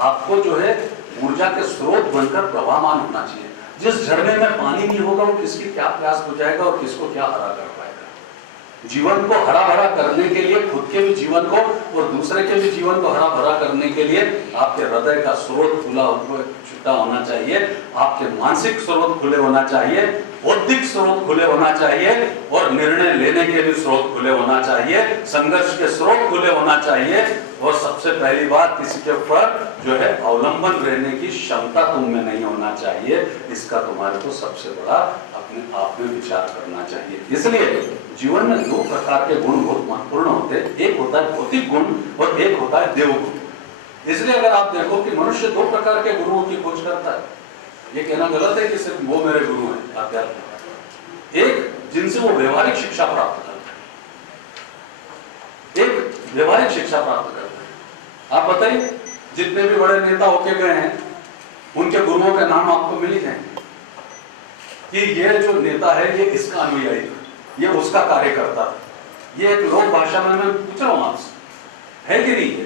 आपको जो है ऊर्जा के स्रोत बनकर प्रवाहमान होना चाहिए। जिस झरने में पानी नहीं होगा वो किसकी क्या प्यास बुझाएगा और किसको क्या हरा कर पाएगा। जीवन को हरा भरा करने के लिए, खुद के भी जीवन को और दूसरे के भी जीवन को हरा भरा करने के लिए आपके हृदय का स्रोत खुला छुट्टा होना चाहिए, आपके मानसिक स्रोत खुले होना चाहिए, बौद्धिक स्रोत खुले होना चाहिए और निर्णय लेने के भी स्रोत खुले होना चाहिए, संघर्ष के स्रोत खुले होना चाहिए। और सबसे पहली बात, किसी के ऊपर जो है अवलंबन रहने की क्षमता तुम में नहीं होना चाहिए। इसका तुम्हारे को सबसे बड़ा अपने आप में विचार करना चाहिए। इसलिए जीवन में दो प्रकार के गुण बहुत महत्वपूर्ण होते हैं, एक होता है भौतिक गुण और एक होता है देव गुण। इसलिए अगर आप देखो कि मनुष्य दो प्रकार के गुरुओं की खोज करता है, ये कहना गलत है कि सिर्फ वो मेरे गुरु हैं अध्यात्म। एक जिनसे वो व्यवहारिक शिक्षा प्राप्त करता है, एक व्यवहारिक शिक्षा प्राप्त करता है। आप बताइए, जितने भी बड़े नेता होके गए हैं उनके गुरुओं के नाम आपको मिल जाएंगे कि ये जो नेता है ये इसका अनुयायी था, ये उसका कार्यकर्ता था। ये एक लोक भाषा में मैं पूछ रहा हूं आपसे, है कि नहीं है?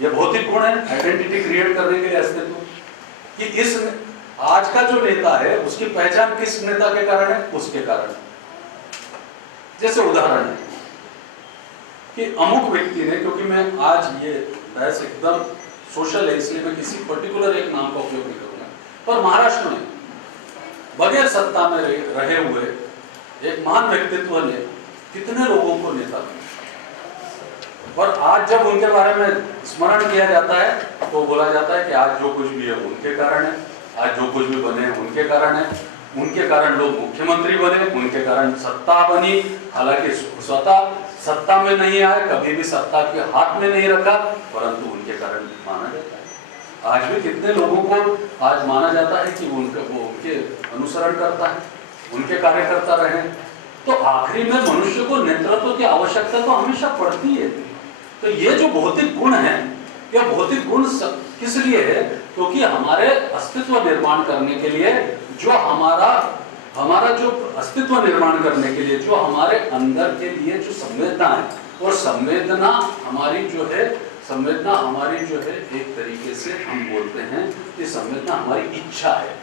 ये भौतिक गुण है, आइडेंटिटी क्रिएट करने के लिए अस्तित्व, कि इस आज का जो नेता है उसकी पहचान किस नेता के कारण है, उसके कारण। जैसे उदाहरण है कि अमुक व्यक्ति ने, क्योंकि मैं आज ये बहस एकदम सोशल है इसलिए मैं किसी पर्टिकुलर एक नाम का उपयोग नहीं करूंगा, पर महाराष्ट्र में बगैर सत्ता में रहे हुए एक महान व्यक्तित्व ने कितने लोगों को नेता बनाया। और आज जब उनके बारे में स्मरण किया जाता है तो बोला जाता है कि आज जो कुछ भी है उनके कारण है, आज जो कुछ भी बने उनके कारण है, उनके कारण लोग मुख्यमंत्री बने, उनके कारण सत्ता बनी। हालांकि स्वतः सत्ता में नहीं आए, कभी भी सत्ता के हाथ में नहीं रखा, परंतु उनके कारण माना जाता है। आज भी कितने लोगों को आज माना जाता है कि उनके अनुसरण करता है, उनके कार्यकर्ता रहे। तो आखिरी में मनुष्य को नेतृत्व की आवश्यकता तो हमेशा पड़ती है। तो ये जो भौतिक गुण है, यह भौतिक गुण किस लिए है? क्योंकि हमारे अस्तित्व निर्माण करने के लिए, जो हमारा जो अस्तित्व निर्माण करने के लिए, जो हमारे अंदर के लिए जो संवेदना है, और संवेदना हमारी जो है एक तरीके से हम बोलते हैं कि संवेदना हमारी इच्छा है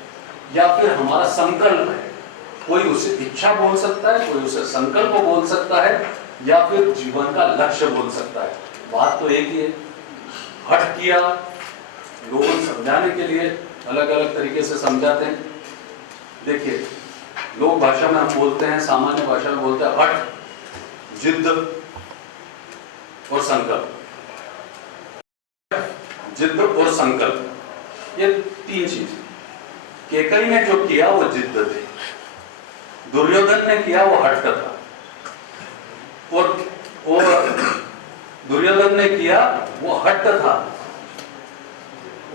या फिर हमारा संकल्प है। कोई उसे इच्छा बोल सकता है, कोई उसे संकल्प बोल सकता है, या फिर जीवन का लक्ष्य बोल सकता है। बात तो एक ही है। हठ किया, लोगों को समझाने के लिए अलग अलग तरीके से समझाते हैं। देखिए, लोक भाषा में हम बोलते हैं, सामान्य भाषा में बोलते हैं हठ, जिद्द और संकल्प। जिद्द और संकल्प, ये तीन चीज। केकई ने जो किया वो जिद्द थी, दुर्योधन ने किया वो हठ था, और दुर्योधन ने किया वो हठ था,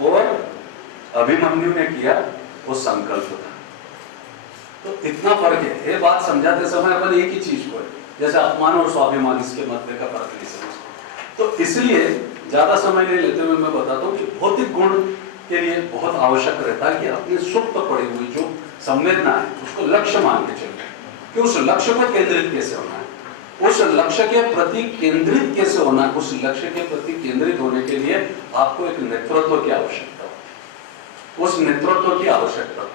और अभिमन्यु ने किया वो संकल्प था। तो इतना फर्क है। ये बात समझाते समय अपन एक ही चीज को है, जैसे अपमान और स्वाभिमान, इसके मध्य का फर्क नहीं समझते। तो इसलिए ज्यादा समय नहीं लेते हुए मैं बताता हूँ कि भौतिक गुण के लिए बहुत आवश्यक रहता है कि अपने सुप्त पड़ी हुई जो संवेदना है उसको लक्ष्य मान के चलते हैं, कि उस लक्ष्य को केंद्रित कैसे होना है, उस लक्ष्य के प्रति केंद्रित कैसे होना है। उस लक्ष्य के प्रति केंद्रित होने के लिए आपको एक नेतृत्व की आवश्यकता हो, उस नेतृत्व की आवश्यकता,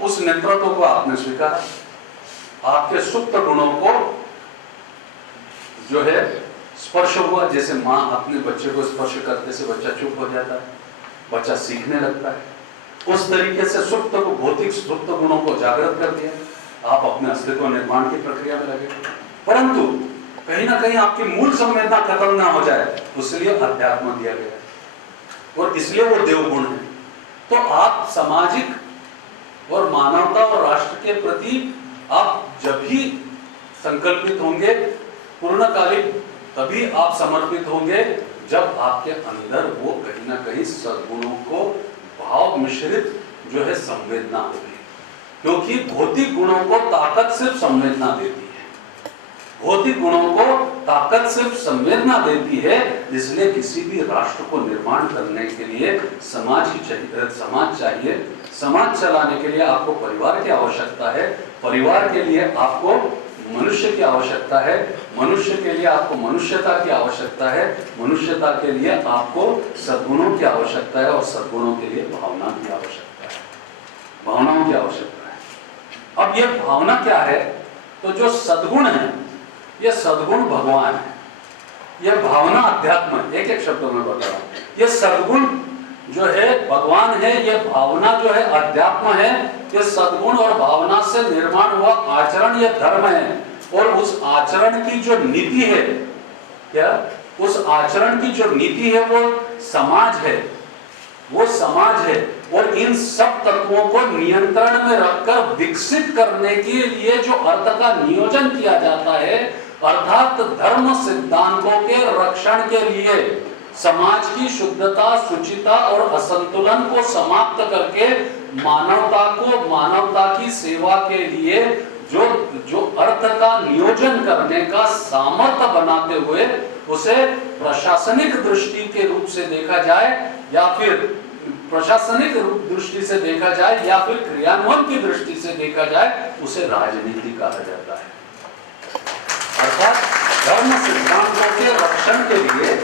उस नेतृत्व को आपने स्वीकारा। आपके सुप्त गुणों को जो है स्पर्श हुआ, जैसे माँ अपने बच्चे को स्पर्श करते से बच्चा चुप हो जाता है, बच्चा सीखने लगता है। उस तरीके से सुप्त को, भौतिक सुप्त गुणों को जागृत कर दिया, आप अपने अस्तित्व निर्माण की प्रक्रिया में लगे। परंतु कहीं ना कहीं आपकी मूल संवेदना खत्म ना हो जाए, उसलिए अध्यात्म दिया गया और इसलिए वो देवगुण है। तो आप सामाजिक और मानवता और राष्ट्र के प्रति आप जब भी संकल्पित होंगे, पूर्णकालिक, तभी आप समर्पित होंगे जब आपके अंदर वो कहीं ना कहीं सद्गुणों को भाव मिश्रित जो है संवेदना होगी। क्योंकि भौतिक गुणों को ताकत सिर्फ संवेदना देती है, भौतिक गुणों को ताकत सिर्फ संवेदना देती है। इसलिए किसी भी राष्ट्र को निर्माण करने के लिए समाज चाहिए। समाज चलाने के लिए आपको परिवार की आवश्यकता है, परिवार के लिए आपको मनुष्य की आवश्यकता है, मनुष्य के लिए आपको मनुष्यता की आवश्यकता है, मनुष्यता के लिए आपको सद्गुणों की आवश्यकता है और सद्गुणों के लिए भावना की आवश्यकता है, भावनाओं की आवश्यकता है। अब ये भावना क्या है? तो जो सद्गुण है, ये सद्गुण भगवान है, ये भावना अध्यात्म है। एक एक शब्दों में बता रहा हूं, ये सद्गुण जो है भगवान है, ये भावना जो है अध्यात्म है, ये सद्गुण और भावना से निर्माण हुआ आचरण ये धर्म है। और उस आचरण की जो नीति है, क्या उस आचरण की जो नीति है वो समाज है, वो समाज है। और इन सब तत्वों को नियंत्रण में रखकर विकसित करने के लिए जो अर्थ का नियोजन किया जाता है, अर्थात धर्म सिद्धांतों के रक्षण के लिए समाज की शुद्धता, शुचिता और असंतुलन को समाप्त करके मानवता को मानवता की सेवा के लिए जो अर्थ का नियोजन करने का सामर्थ्य बनाते हुए उसे प्रशासनिक दृष्टि के रूप से देखा जाए या फिर प्रशासनिक दृष्टि से देखा जाए या फिर क्रियान्वयन की दृष्टि से देखा जाए, उसे राजनीति कहा जाता है। अर्थात धर्म सिद्धांतों के रक्षण के लिए,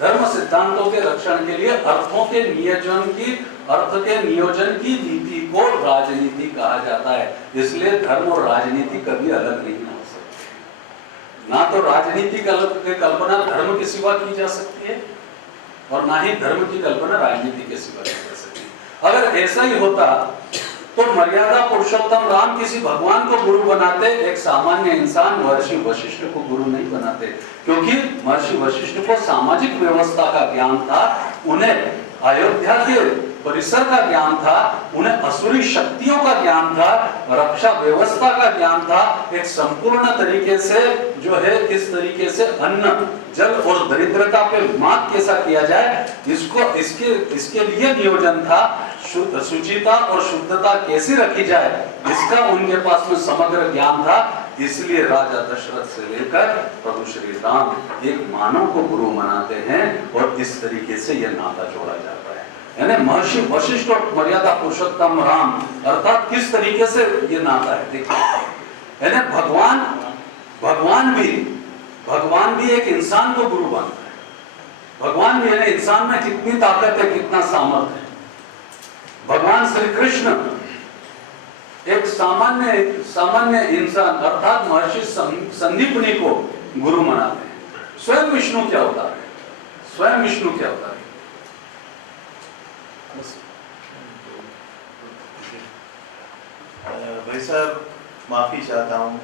धर्म सिद्धांतों के रक्षण के लिए अर्थों के नियोजन की, अर्थ के नियोजन की नीति को राजनीति कहा जाता है। इसलिए धर्म और राजनीति कभी अलग नहीं हो सकते। ना तो राजनीति की कल्पना धर्म के सिवा की जा सकती है और ना ही धर्म की कल्पना राजनीति के सिवा की जा सकती है। अगर ऐसा ही होता तो मर्यादा पुरुषोत्तम राम किसी भगवान को गुरु बनाते, एक सामान्य इंसान महर्षि वशिष्ठ को गुरु नहीं बनाते, क्योंकि महर्षि वशिष्ठ को सामाजिक व्यवस्था का ज्ञान था, उन्हें अयोध्या के परिसर का ज्ञान था, उन्हें असुरी शक्तियों का ज्ञान था, रक्षा व्यवस्था का ज्ञान था, एक संपूर्ण तरीके से जो है इस तरीके से अन्न, जल और दरिद्रता पे मात कैसा किया जाए, इसके लिए नियोजन था। शुचिता और शुद्धता कैसी रखी जाए, इसका उनके पास में समग्र ज्ञान था। इसलिए राजा दशरथ से लेकर प्रभु श्री राम एक मानव को गुरु मनाते हैं और इस तरीके से यह नाता जोड़ा जाता है। यानी महर्षि वशिष्ठ और मर्यादा पुरुषोत्तम राम, अर्थात किस तरीके से ये नाता है देखिए। यानी भगवान भी एक इंसान को गुरु बनता है। भगवान भी, यानी इंसान में कितनी ताकत है, कितना सामर्थ्य है। भगवान श्री कृष्ण एक सामान्य इंसान अर्थात महर्षि संदीपनी को गुरु मनाते हैं। स्वयं विष्णु क्या होता है, स्वयं विष्णु क्या होता है? भाई साहब, माफी चाहता हूँ।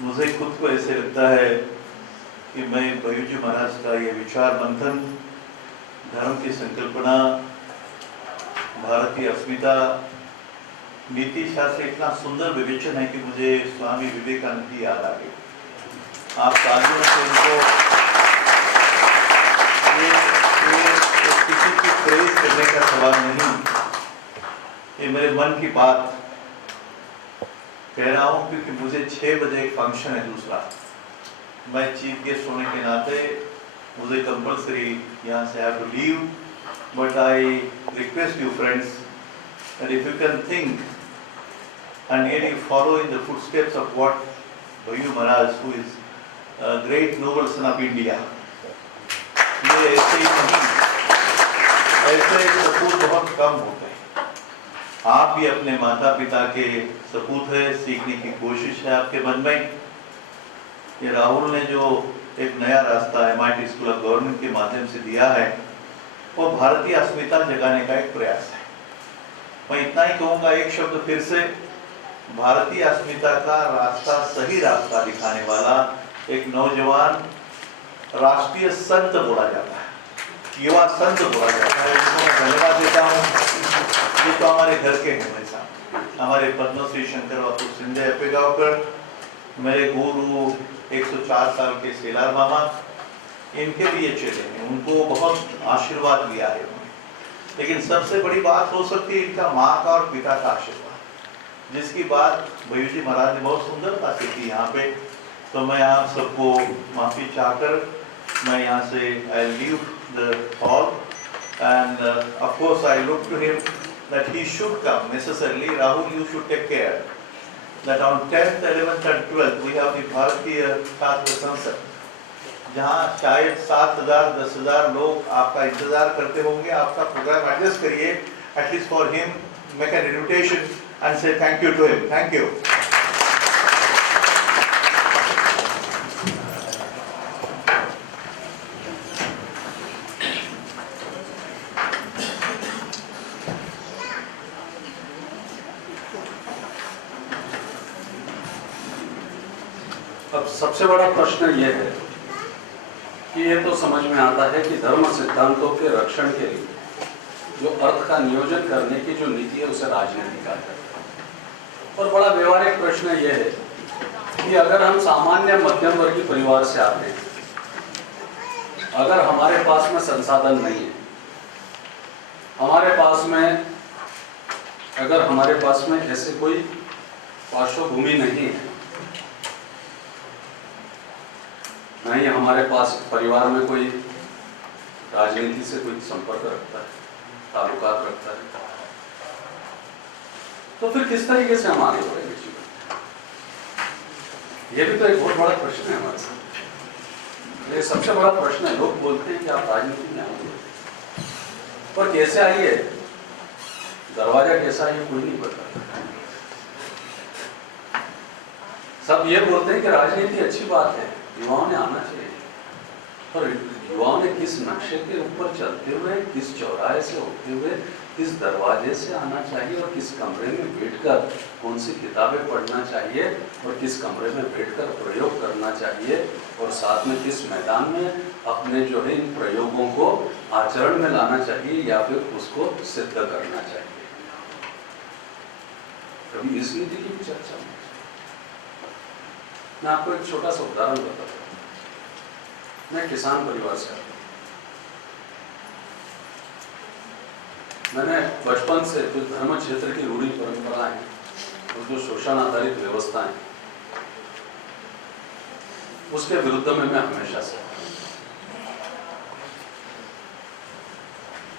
मुझे खुद को ऐसे लगता है कि मैं भय्यूजी महाराज का ये विचार मंथन, धर्म की संकल्पना, भारतीय अस्मिता, नीति शास्त्र इतना सुंदर विवेचन है कि मुझे स्वामी विवेकानंद जी याद आ गए। आप तालियों से उनको किसी की प्रेज करने का सवाल नहीं, ये मेरे मन की बात कह रहा हूँ, क्योंकि मुझे 6 बजे एक फंक्शन है दूसरा। मैं चीफ गेस्ट होने के नाते मुझे कंपल्सरी यहाँ से have to leave, but I request you friends that if you can think and really follow in the footsteps of what Bhayyu Maharaj, who is a great noble son of India, ये ऐसे ही नहीं, ऐसे सपूत बहुत कम होते हैं। आप भी अपने माता पिता के सपूत है, सीखने की कोशिश है आपके मन में। ये राहुल ने जो एक नया रास्ता MIT स्कूल ऑफ गवर्नमेंट के माध्यम से दिया है, वो भारतीय अस्मिता जगाने का एक प्रयास है। मैं इतना ही कहूँगा, एक शब्द फिर से, भारतीय अस्मिता का रास्ता, सही रास्ता दिखाने वाला एक नौजवान राष्ट्रीय संत बोला जाता है, युवा संत बोला जाता है। उनको मैं धन्यवाद देता हूँ। ये तो हमारे घर के हैं भाई साहब, हमारे पद्मश्री शंकर बापू सिंधे अपेगावकर, मेरे गुरु 104 साल के सेलार मामा, इनके भी ये चेले हैं, उनको बहुत आशीर्वाद दिया है। लेकिन सबसे बड़ी बात हो सकती है इनका माँ का और पिता का आशीर्वाद, जिसकी बात भय्यूजी महाराज ने बहुत सुंदरता से की यहाँ पे। तो मैं आप सबको माफी चाहकर मैं यहाँ से I leave the hall and of course I look to him that he should come necessarily. Rahul, you should take care that on 10th, 11th and 12th we have the भारतीय छात्र संसद, जहाँ शायद 7,000 10,000 लोग आपका इंतजार करते होंगे। आपका प्रोग्राम एडजस्ट करिए, at least for him make an invitation and say thank you to him. Thank you. अब सबसे बड़ा प्रश्न यह है कि ये तो समझ में आता है कि धर्म सिद्धांतों के रक्षण के लिए जो अर्थ का नियोजन करने की जो नीति है उसे राजनीति कहा जाता है। और बड़ा व्यवहारिक प्रश्न यह है कि अगर हम सामान्य मध्यम वर्गीय परिवार से आते हैं, अगर हमारे पास में संसाधन नहीं है, अगर हमारे पास में ऐसे कोई पार्श्वभूमि नहीं है, नहीं हमारे पास परिवार में कोई राजनीति से कोई संपर्क रखता है, ताल्लुकात रखता है, तो फिर किस तरीके से हम आगे बढ़ेंगे जीवन? यह भी तो एक बहुत बड़ा प्रश्न है हमारे साथ। ये सबसे बड़ा प्रश्न है। लोग बोलते हैं कि आप राजनीति में आओगे, पर कैसे आइए, दरवाजा कैसा है कोई नहीं बताता। सब ये बोलते हैं कि राजनीति अच्छी बात है, युवाओं ने आना चाहिए, पर युवाओं ने किस नक्शे के ऊपर चलते हुए, किस चौराहे से होते हुए, किस दरवाजे से आना चाहिए और किस कमरे में बैठकर कौन सी किताबें पढ़ना चाहिए और किस कमरे में बैठकर प्रयोग करना चाहिए और साथ में किस मैदान में अपने जो है इन प्रयोगों को आचरण में लाना चाहिए या फिर उसको सिद्ध करना चाहिए, कभी इस नीति की भी चर्चा नहीं। मैं आपको एक छोटा सा उदाहरण बताता हूँ। मैं किसान परिवार से आता हूँ। मैंने बचपन से जो धर्म क्षेत्र की रूढ़ी परंपरा है और जो शोषण आधारित व्यवस्था है उसके विरुद्ध में मैं हमेशा से,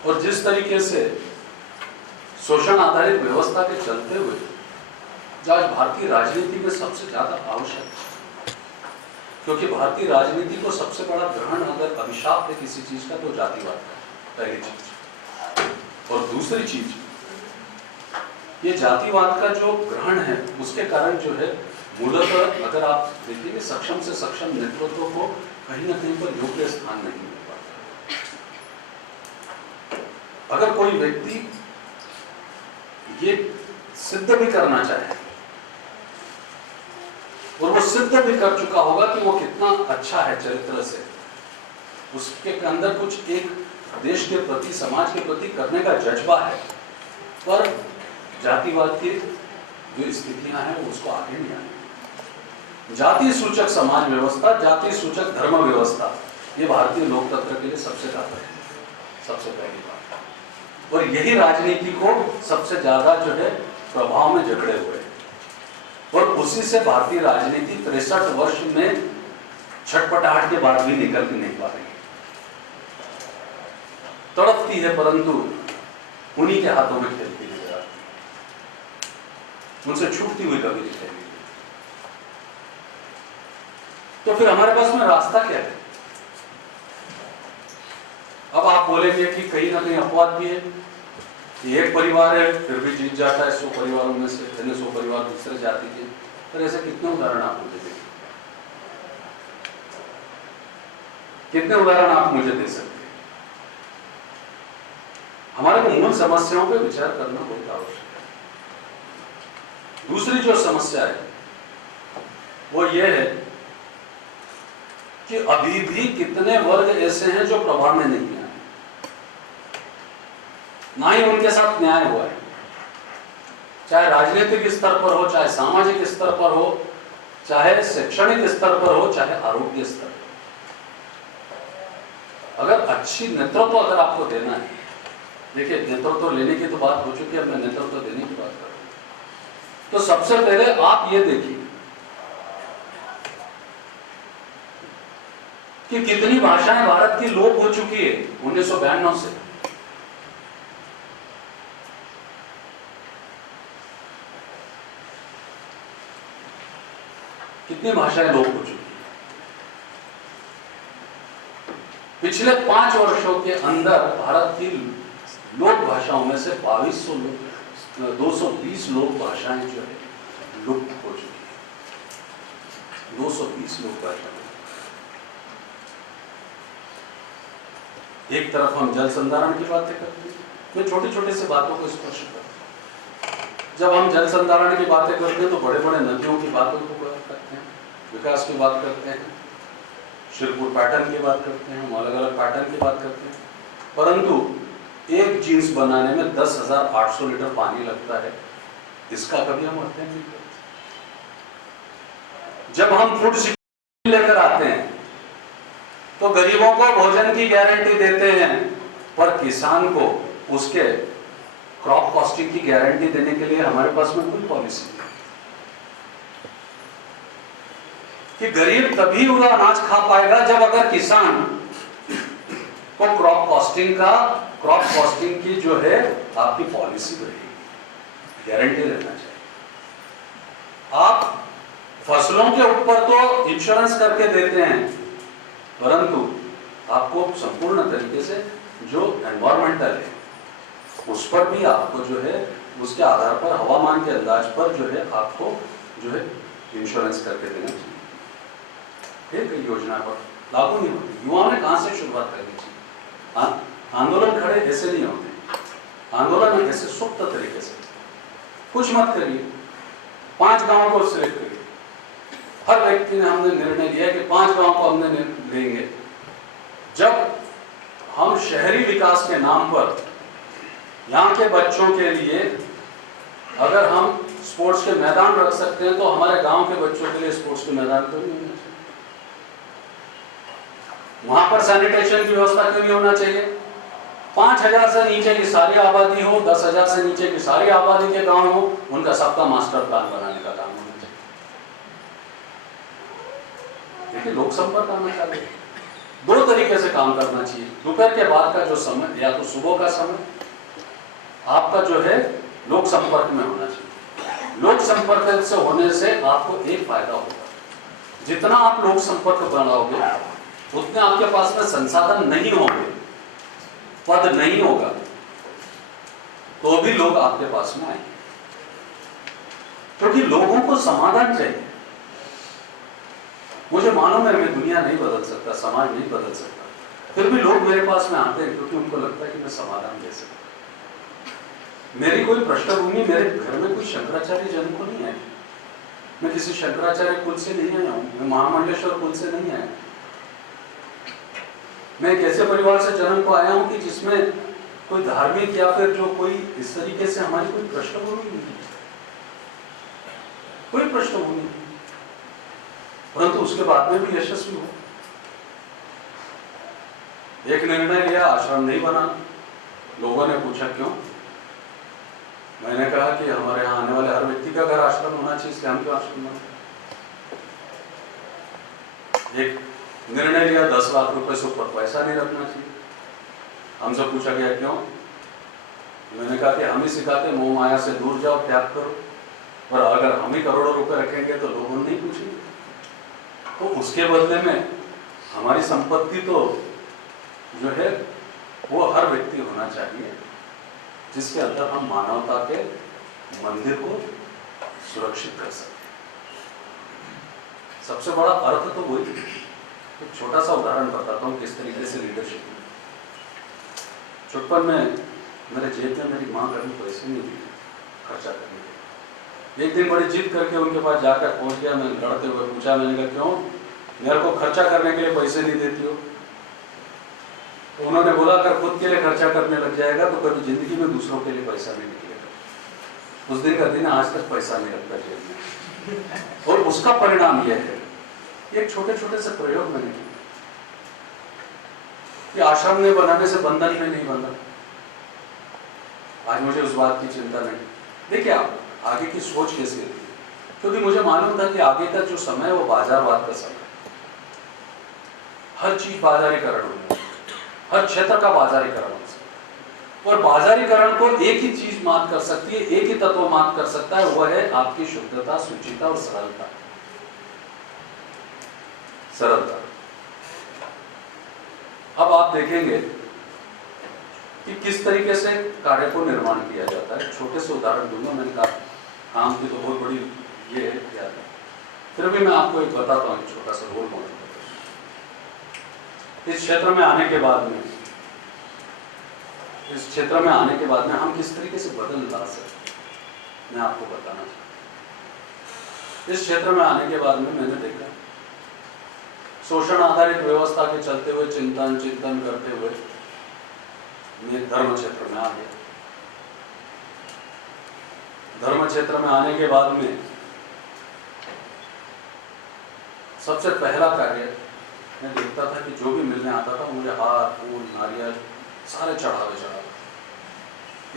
और जिस तरीके से शोषण आधारित व्यवस्था के चलते हुए जो आज भारतीय राजनीति में सबसे ज्यादा आवश्यक है, क्योंकि भारतीय राजनीति को सबसे बड़ा ग्रहण अगर अभिशाप है किसी चीज का तो जातिवाद का, पहली चीज। और दूसरी चीज, ये जातिवाद का जो ग्रहण है उसके कारण जो है मूलतः अगर आप देखिए सक्षम से सक्षम नेतृत्व को कहीं ना कहीं पर योग्य स्थान नहीं मिल पाता। अगर कोई व्यक्ति ये सिद्ध भी करना चाहे और वो सिद्ध भी कर चुका होगा कि वो कितना अच्छा है चरित्र से, उसके अंदर कुछ एक देश के प्रति, समाज के प्रति करने का जज्बा है, पर जातिवाद की जो स्थितियां हैं वो उसको आगे नहीं आने। जाति सूचक समाज व्यवस्था, जाति सूचक धर्म व्यवस्था, ये भारतीय लोकतंत्र के लिए सबसे घातक है, सबसे पहली बात। और यही राजनीति को सबसे ज्यादा जो है प्रभाव में जकड़े हुए, और उसी से भारतीय राजनीति 63 वर्ष में छटपटाहट के बाद भी निकल के नहीं पा रही है, तड़पती है, परंतु उन्हीं के हाथों में खेलती नजर आती है, उनसे छूटती हुई कभी नहीं खेलेगी। तो फिर हमारे पास में रास्ता क्या है? अब आप बोलेंगे कि कहीं ना कहीं अपवाद भी है, एक परिवार है फिर भी जीत जाता है 100 परिवारों में से, 100 परिवार दूसरे जाति के। पर ऐसे कितने उदाहरण आप मुझे देंगे? कितने उदाहरण आप मुझे दे सकते हैं? हमारे को मूल समस्याओं पे विचार करना बहुत आवश्यक है। दूसरी जो समस्या है वो ये है कि अभी भी कितने वर्ग ऐसे हैं जो प्रभाव में नहीं आए, ना ही उनके साथ न्याय हुआ है, चाहे राजनीतिक स्तर पर हो, चाहे सामाजिक स्तर पर हो, चाहे शैक्षणिक स्तर पर हो, चाहे आरोग्य स्तर पर। अगर अच्छी नेतृत्व अगर आपको देना है, देखिए नेतृत्व लेने की तो बात हो चुकी है, मैं नेतृत्व देने की बात कर रहा हूं। तो सबसे पहले आप ये देखिए कि कितनी भाषाएं भारत की लोप हो चुकी है 1992 से। कितनी भाषाएं लोप हो चुकी हैं। पिछले 5 वर्षों के अंदर भारत की लोक भाषाओं में से 220 लोक भाषाएं जो है लुप्त हो चुकी है। 220 लोक भाषाएं। एक तरफ हम जल संधारण की बातें करते हैं, मैं छोटी छोटी सी बातों को स्पर्श करता हूं। जब हम जल संधारण की बातें करते हैं तो बड़े बड़े नदियों की बातों को करते हैं, विकास की बात करते हैं, शिरपुर पैटर्न की बात करते हैं, हम अलग अलग पैटर्न की बात करते हैं, परंतु एक जीन्स बनाने में 10,800 लीटर पानी लगता है, इसका कभी हम अध्ययन नहीं करते। जब हम फूड सिक्योरिटी लेकर आते हैं तो गरीबों को भोजन की गारंटी देते हैं, पर किसान को उसके क्रॉप कॉस्टिंग की गारंटी देने के लिए हमारे पास में कोई पॉलिसी नहीं कि गरीब तभी वो अनाज खा पाएगा जब अगर किसान को क्रॉप कॉस्टिंग की जो है आपकी पॉलिसी रहेगी, गारंटी रहना चाहिए। आप फसलों के ऊपर तो इंश्योरेंस करके देते हैं, परंतु आपको संपूर्ण तरीके से जो एनवायरमेंटल है उस पर भी आपको जो है उसके आधार पर हवामान के अंदाज पर जो है आपको जो है इंश्योरेंस करके देना चाहिए। फिर कई योजना पर लागू नहीं होती। युवाओं ने कहां से शुरुआत करनी चाहिए? आंदोलन खड़े ऐसे नहीं होते, आंदोलन ऐसे सुप्त तरीके से कुछ मत करिए, 5 गांवों को सिलेक्ट करिए। हर व्यक्ति ने हमने निर्णय लिया कि 5 गांव को हमने लेंगे। जब हम शहरी विकास के नाम पर यहाँ के बच्चों के लिए अगर हम स्पोर्ट्स के मैदान रख सकते हैं तो हमारे गांव के बच्चों के लिए स्पोर्ट्स के मैदान क्यों नहीं होना चाहिए? वहां पर सैनिटेशन की व्यवस्था क्यों नहीं होना चाहिए? 5,000 से नीचे की सारी आबादी हो, 10,000 से नीचे की सारी आबादी के गांव हो, उनका सबका मास्टर प्लान बनाने का काम होना चाहिए। देखिए, लोक संपर्क आना चाहिए। 2 तरीके से काम करना चाहिए। दोपहर के बाद का जो समय या तो सुबह का समय आपका जो है लोक संपर्क में होना चाहिए। लोक संपर्क से होने से आपको एक फायदा होगा, जितना आप लोक संपर्क बनाओगे उतने आपके पास में संसाधन नहीं होंगे, पद नहीं होगा, तो भी लोग आपके पास में आएंगे, क्योंकि लोगों को समाधान चाहिए। मुझे मालूम है मैं दुनिया नहीं बदल सकता, समाज नहीं बदल सकता, फिर भी लोग मेरे पास में आते हैं क्योंकि उनको लगता है कि मैं समाधान दे सकता। मेरी कोई पृष्ठभूमि, मेरे घर में कोई शंकराचार्य जन्म को नहीं है, मैं किसी शंकराचार्य कुल से नहीं आया हूं, मैं महामंडलेश्वर कुल से नहीं आया। मैं एक ऐसे परिवार से जन्म को आया हूं कि जिसमें कोई धार्मिक या फिर जो कोई इस तरीके से हमारी कोई पृष्ठभूमि नहीं है, कोई पृष्ठभूमि नहीं, परंतु उसके बाद में भी यशस्वी हो। एक निर्णय लिया, आश्रम नहीं बना। लोगों ने पूछा क्यों? मैंने कहा कि हमारे यहाँ आने वाले हर व्यक्ति का घर आश्रम होना चाहिए, इसलिए हम क्यों आश्रम बना। एक निर्णय लिया, 10 लाख रुपए से ऊपर पैसा नहीं रखना चाहिए। हमसे पूछा गया क्यों? मैंने कहा कि हम ही सिखाते, मोह माया से दूर जाओ, त्याग करो, और अगर हम ही करोड़ों रुपए रखेंगे तो लोग नहीं पूछेंगे। तो उसके बदले में हमारी संपत्ति तो जो है वो हर व्यक्ति होना चाहिए जिसके अंदर हम मानवता के मंदिर को सुरक्षित कर सकते हैं। सबसे बड़ा अर्थ तो वही। एक छोटा सा उदाहरण बताता हूँ किस तरीके से लीडरशिप। छुटपन में मेरे जेब में मेरी माँ कभी पैसे नहीं दी खर्चा करने के। एक दिन बड़ी जिद करके उनके पास जाकर पहुंच गया, मैं लड़ते हुए पूछा, मैंने कहा क्यों मेरे को खर्चा करने के लिए पैसे नहीं देती हो? तो उन्होंने बोला अगर खुद के लिए खर्चा करने लग जाएगा तो कभी जिंदगी में दूसरों के लिए पैसा नहीं निकलेगा। उस दिन का दिन आज तक पैसा नहीं रखता जेब में, और उसका परिणाम यह है, एक छोटे छोटे से प्रयोग मैंने किए कि आश्रम ने बनाने से बंधन में नहीं बंधा। आज मुझे उस बात की चिंता नहीं। देखिए आप आगे की सोच कैसी है, क्योंकि मुझे मालूम था कि आगे का जो समय है वो बाजारवाद का समय, हर चीज बाजारीकरण होगी, हर क्षेत्र का बाजारीकरण हो सकता, और बाजारीकरण को एक ही चीज मात कर सकती है, एक ही तत्व मात कर सकता है, वह है आपकी शुद्धता, शुचिता और सरलता। सरलता। अब आप देखेंगे कि किस तरीके से कार्य को निर्माण किया जाता है। छोटे से उदाहरण दूंगा, मैंने कहा काम की तो बहुत बड़ी ये है क्या है, फिर भी मैं आपको एक बताता हूँ, एक छोटा सा रोल मॉडल। इस क्षेत्र में आने के बाद में हम किस तरीके से बदल ला सकते, मैं आपको बताना चाहता हूँ। इस क्षेत्र में आने के बाद में मैंने देखा शोषण आधारित व्यवस्था के चलते हुए चिंतन करते हुए मैं धर्म क्षेत्र में आ गया। धर्म क्षेत्र में आने के बाद में सबसे पहला कार्य मैं देखता था कि जो भी मिलने आता था मुझे हार फूल नारियल सारे चढ़ावे।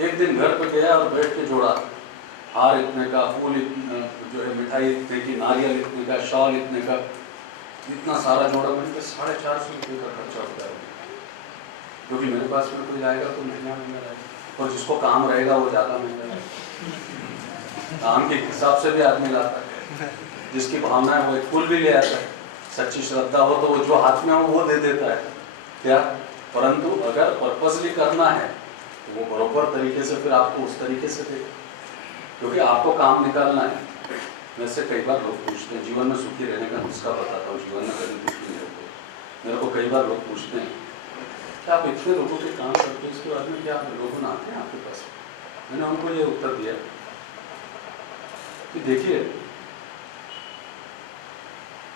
एक दिन घर पे गया और बैठ के जोड़ा, हार इतने का, फूल इतने, जो है मिठाई इतने की, नारियल इतने का, शॉल इतने का, इतना सारा जोड़ा। मैंने 450 रुपये का खर्चा होता है, क्योंकि मेरे पास में कोई आएगा तो महंगा रहेगा, और जिसको काम रहेगा वो ज़्यादा महंगा रहेगा। काम के हिसाब से भी आदमी लाता है, जिसकी भावना है वो एक फूल भी ले आता है, सच्ची श्रद्धा हो तो वो जो हाथ में हो वो दे देता है क्या। परंतु अगर पर्पसली करना है तो वो बराबर तरीके से फिर आपको उस तरीके से दे, क्योंकि आपको काम निकालना है। वैसे कई बार लोग पूछते हैं, जीवन में सुखी रहने का नुस्खा बताता हूँ, जीवन में कभी दुखी नहीं रहते। मेरे को कई बार लोग पूछते हैं कि आप इतने लोगों के काम करते हैं, इसके बाद में क्या लोग ना आते हैं आपके पास। मैंने उनको ये उत्तर दिया कि देखिए,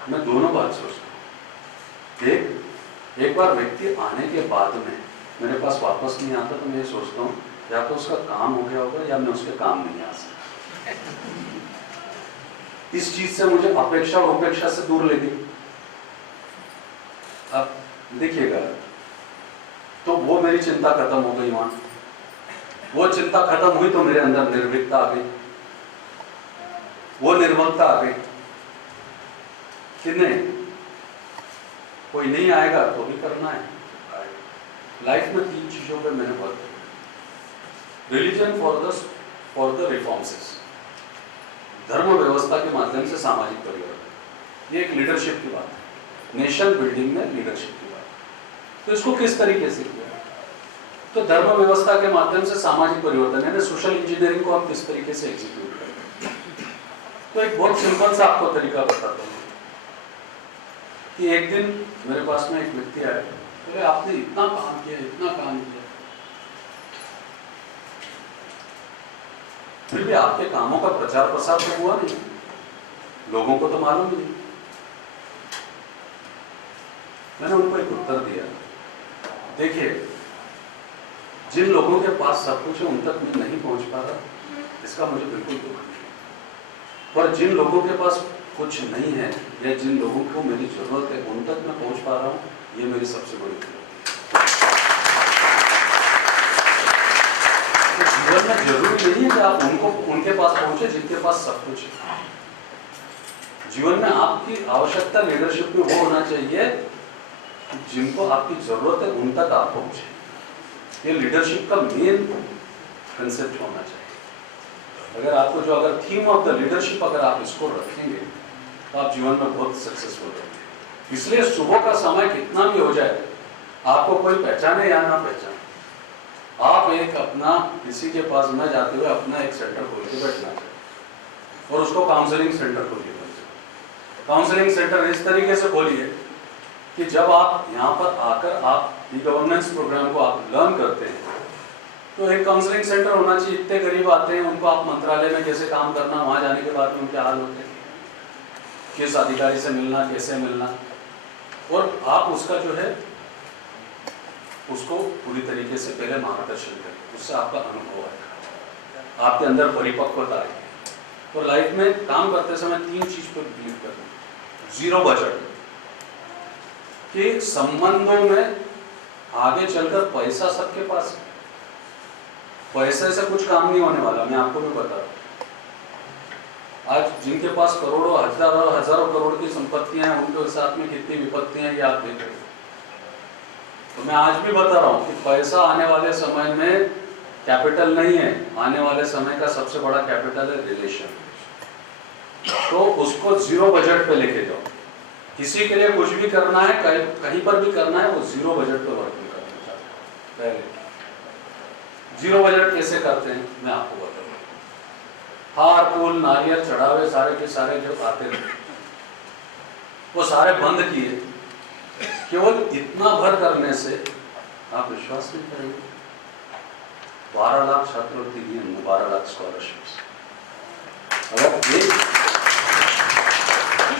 मैं दोनों बात सोचता हूँ। एक बार व्यक्ति आने के बाद में मेरे पास वापस नहीं आता तो मैं ये सोचता हूँ या तो उसका काम हो गया होगा या मैं उसके काम नहीं आ सकता। इस चीज से मुझे अपेक्षा और उपेक्षा से दूर ले गई। अब देखिएगा, तो वो मेरी चिंता खत्म हो गई। वहां वो चिंता खत्म हुई तो मेरे अंदर निर्भीकता आ गई, वो निर्मलता आ गई कि नहीं, कोई नहीं आएगा तो भी करना है। लाइफ में 3 चीजों पे मैंने बहुत रिलीजन फॉर द रिफॉर्म्सेस, धर्म व्यवस्था के माध्यम से सामाजिक परिवर्तन, ये एक लीडरशिप की बात है, नेशन बिल्डिंग में लीडरशिप की बात है। तो इसको किस तरीके से किया, तो धर्म व्यवस्था के माध्यम से सामाजिक परिवर्तन यानी सोशल इंजीनियरिंग को हम किस तरीके से एग्जीक्यूट करते हैं। तो एक बहुत सिंपल सा आपको तरीका बताता हूँ कि एक दिन मेरे पास में एक व्यक्ति आया, बोले आपने इतना काम किया, फिर भी आपके कामों का प्रचार प्रसार तो हुआ नहीं, लोगों को तो मालूम नहीं। मैंने उनको एक उत्तर दिया, देखिए जिन लोगों के पास सब कुछ है उन तक मैं नहीं पहुंच पा रहा, इसका मुझे बिल्कुल दुख नहीं, पर जिन लोगों के पास कुछ नहीं है या जिन लोगों को मेरी जरूरत है उन तक मैं पहुंच पा रहा हूं, ये मेरी सबसे बड़ी उपलब्धि है। जीवन में जरूरी नहीं है कि आप उनके पास पहुंचे जिनके पास सब कुछ है। जीवन में आपकी आवश्यकता लीडरशिप में वो होना चाहिए जिनको आपकी जरूरत है उन तक आप पहुंचे। ये लीडरशिप का मेन कंसेप्ट होना चाहिए। अगर थीम ऑफ द लीडरशिप अगर आप इसको रखेंगे तो आप जीवन में बहुत सक्सेसफुल होंगे। इसलिए सुबह का समय कितना भी हो जाए, आपको कोई पहचाने या ना पहचाने, आप एक अपना किसी के पास न जाते हुए अपना एक सेंटर खोल के बैठना चाहिए और उसको काउंसलिंग सेंटर खोलिए। काउंसलिंग सेंटर इस तरीके से खोलिए कि जब आप यहाँ पर आकर आप ई गवर्नेंस प्रोग्राम को आप लर्न करते हैं तो एक काउंसलिंग सेंटर होना चाहिए। इतने गरीब आते हैं, उनको आप मंत्रालय में कैसे काम करना, वहाँ जाने के बाद में उनके हाल होते हैं, किस अधिकारी से मिलना, कैसे मिलना, और आप उसका जो है उसको पूरी तरीके से पहले मार्गदर्शन करें, उससे आपका अनुभव आएगा, आपके अंदर परिपक्वता आएगी। और लाइफ में काम करते समय 3 चीज पर बिलीव करना, 0 बजट, कि संबंधों में आगे चलकर पैसा सबके पास है, पैसे से कुछ काम नहीं होने वाला। मैं आपको भी बता रहा हूँ, आज जिनके पास करोड़ों हजारों करोड़ की संपत्तियां हैं उनके साथ में कितनी विपत्तियां ये आप देख रहे हैं। तो मैं आज भी बता रहा हूँ कि पैसा आने वाले समय में कैपिटल नहीं है, आने वाले समय का सबसे बड़ा कैपिटल है रिलेशन। तो उसको 0 बजट पे लेके जाओ, किसी के लिए कुछ भी करना है, कहीं पर भी करना है, वो जीरो बजट पे वर्क नहीं करना चाहते। पहले जीरो बजट कैसे करते हैं मैं आपको बताऊंगा। हार फूल नारियल चढ़ावे सारे के सारे जो आते थे वो सारे बंद किए। केवल इतना भर करने से आप विश्वास नहीं करेंगे, 12 लाख छात्रवृत्ति दी हमने, 12 लाख स्कॉलरशिप्स। अगर ये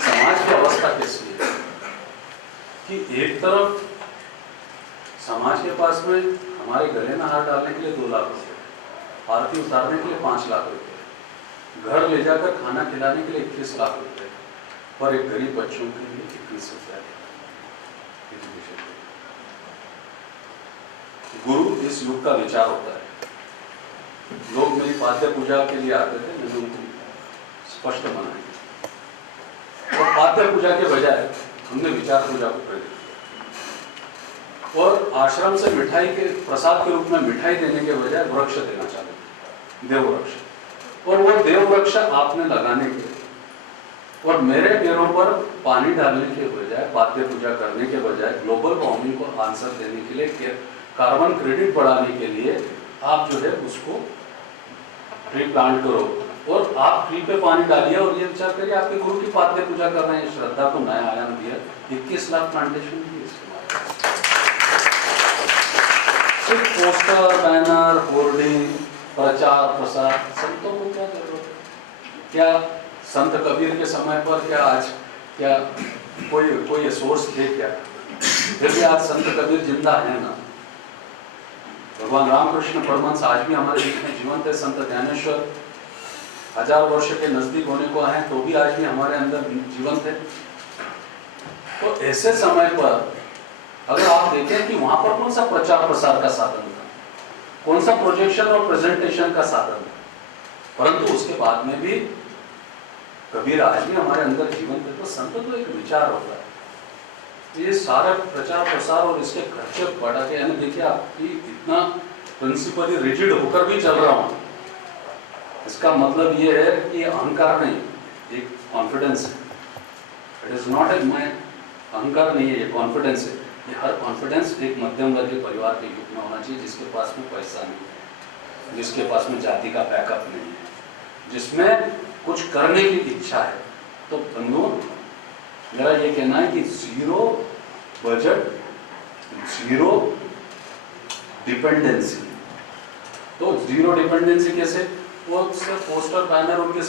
समाज की अवस्था कैसी है कि एक तरफ समाज के पास में हमारे गले में हार डालने के लिए 2 लाख रुपए, आरती उतारने के लिए 5 लाख रुपए, घर ले जाकर खाना खिलाने के लिए 21 लाख रुपए, और एक गरीब बच्चों के लिए 21,000। गुरु इस युग का विचार होता है। लोग मेरी पाद्य पूजा के लिए आते थे, मैंने उनको स्पष्ट मनाया और पाद्य पूजा के बजाय हमने विचार पूजा को प्रेरित किया और आश्रम से मिठाई के प्रसाद के रूप में मिठाई देने के बजाय वृक्ष देना चालू किया, देव वृक्ष। और वो देव वृक्ष आपने लगाने के और मेरे पैरों पर पानी डालने के बजाय, पाद्य पूजा करने के बजाय, ग्लोबल वार्मिंग को आंसर देने के लिए, कार्बन क्रेडिट बढ़ाने के लिए आप जो है उसको ट्री प्लांट करो और आप ट्री पे पानी डालिए और ये विचार करिए आपके गुरु की पाद्य पूजा कर रहे हैं, श्रद्धा को नया आयाम दिया। 21 लाख प्लांटेशन की सिर्फ पोस्टर, बैनर, होर्डिंग, प्रचार प्रसार, संतों को क्या जरूरत है? क्या संत कबीर के समय पर क्या आज क्या कोई सोर्स थे क्या? फिर भी आज संत कबीर जिंदा है ना। भगवान रामकृष्ण परमहंस आज भी हमारे बीच में जीवंत है। संत ज्ञानेश्वर 1000 वर्ष के नजदीक होने को हैं तो भी आज भी हमारे अंदर जीवंत है। तो ऐसे समय पर अगर आप देखें कि वहां पर कौन सा प्रचार प्रसार का साधन था, कौन सा प्रोजेक्शन और प्रेजेंटेशन का साधन था, परंतु उसके बाद में भी कबीर आज भी हमारे अंदर जीवंत है। तो संत तो एक विचार होता है। ये सारा प्रचार प्रसार और इसके खर्चे बढ़ा के, यानी देखिए आपकी इतना प्रिंसिपली रिजिड होकर भी चल रहा हूँ, इसका मतलब ये है कि अहंकार नहीं, एक कॉन्फिडेंस है। इट इज नॉट ए मैं, अहंकार नहीं है, ये कॉन्फिडेंस है। ये हर कॉन्फिडेंस एक मध्यम वर्गीय परिवार के युग में होना चाहिए, जिसके पास में पैसा नहीं है, जिसके पास में जाति का बैकअप नहीं है, जिसमें कुछ करने की इच्छा है। तो बंधुओं, मेरा ये कहना है कि जीरो बजट, जीरो डिपेंडेंसी। तो जीरो डिपेंडेंसी कैसे? वो सिर्फ पोस्टर बैनर उनके